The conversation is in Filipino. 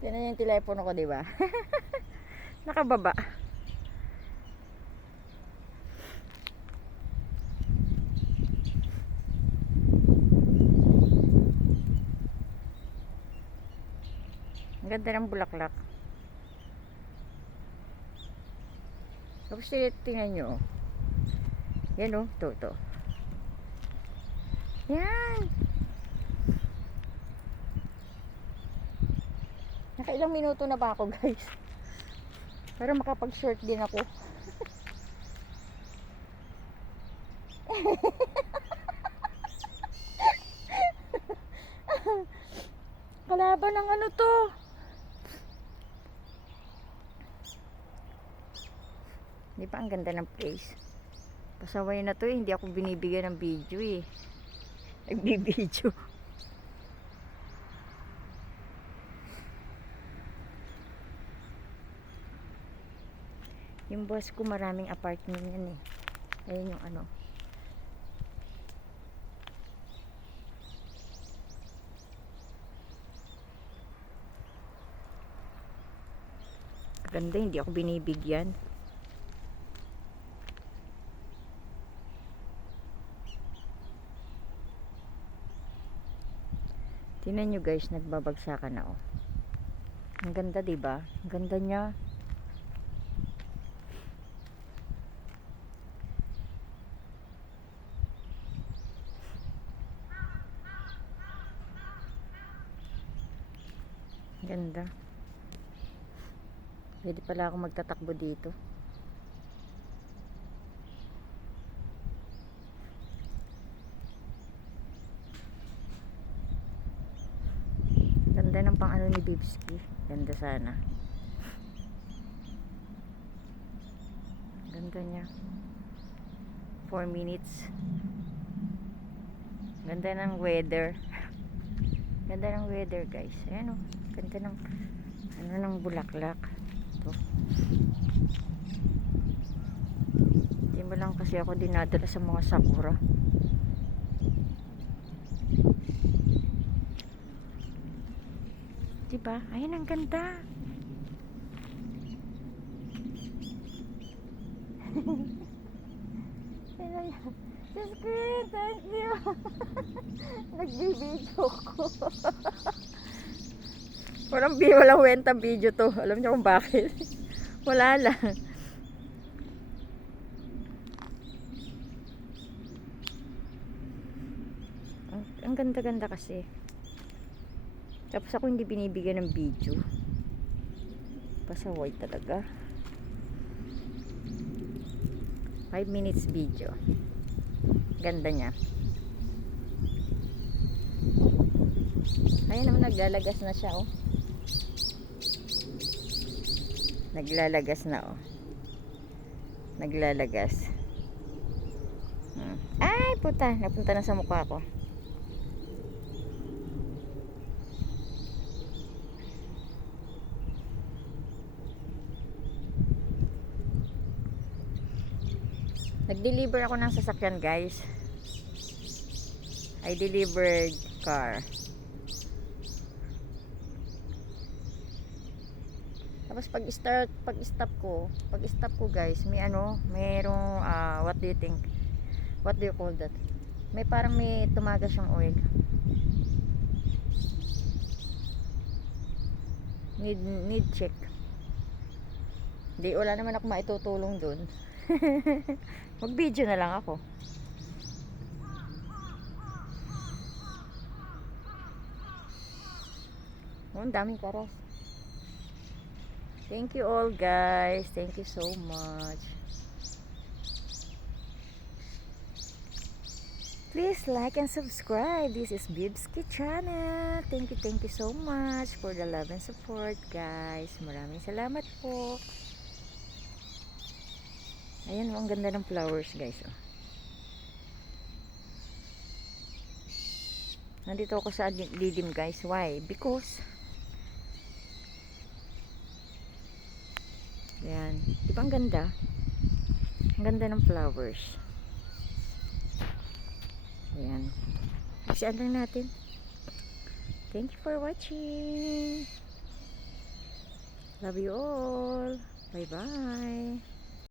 Tingnan yung telepono ko, di ba? Nakababa. Ang ganda ng bulaklak. Tapos tingnan nyo. Yan o, to. Yan. Nakailang minuto na ba ako, guys? Para makapag-short din ako. Kalaban ng ano to? Di ba ang ganda ng place? Pasaway na to eh. Hindi ako binibigyan ng video eh. Nagbibideo. Yung boss ko maraming apartment yan eh. Ayun yung ano. Ganda, hindi ako binibigyan. Tingnan nyo guys, nagbabagsakan na oh. Ang ganda, diba? Ang ganda niya. Ganda. Pwede pala ako magtatakbo dito. Ganda ng pang ano ni Bibski. Ganda sana. Ganda niya. 4 minutes. Ganda ng weather. Ganda ng weather guys. Ayan o. Ganda ng ano ng bulaklak. Ito. Hindi mo lang kasi ako dinadala sa mga sakura. Diba? Ayan ang ganda. Diyos ko, thank you. Nagbibideo ko. Walang wenta video to. Alam niyo kung bakit? Wala lang. Ang ganda-ganda kasi. Tapos ako hindi binibigyan ng video. Pasaway talaga. 5 minutes video. Ganda niya. Ayun naman, naglalagas na siya oh. Naglalagas na oh. Naglalagas. Ay puta, napunta na sa mukha ko. Nag-deliver ako ng sasakyan guys. I delivered car. Tapos pag stop ko guys, may ano, mayroong what do you think? What do you call that? May parang may tumagas yung oil. Need check. Di wala naman ako maitutulong doon. Mag-video na lang ako. Oh, ang daming karas. Thank you all guys. Thank you so much. Please like and subscribe. This is Bibski channel. Thank you so much for the love and support guys. Maraming salamat po. Ayan, ang ganda ng flowers guys oh. Nandito ako sa dilim guys. Why? Because ayan, di ba ang ganda? Ang ganda ng flowers. Ayan, kasi lang natin. Thank you for watching. Love you all. Bye bye.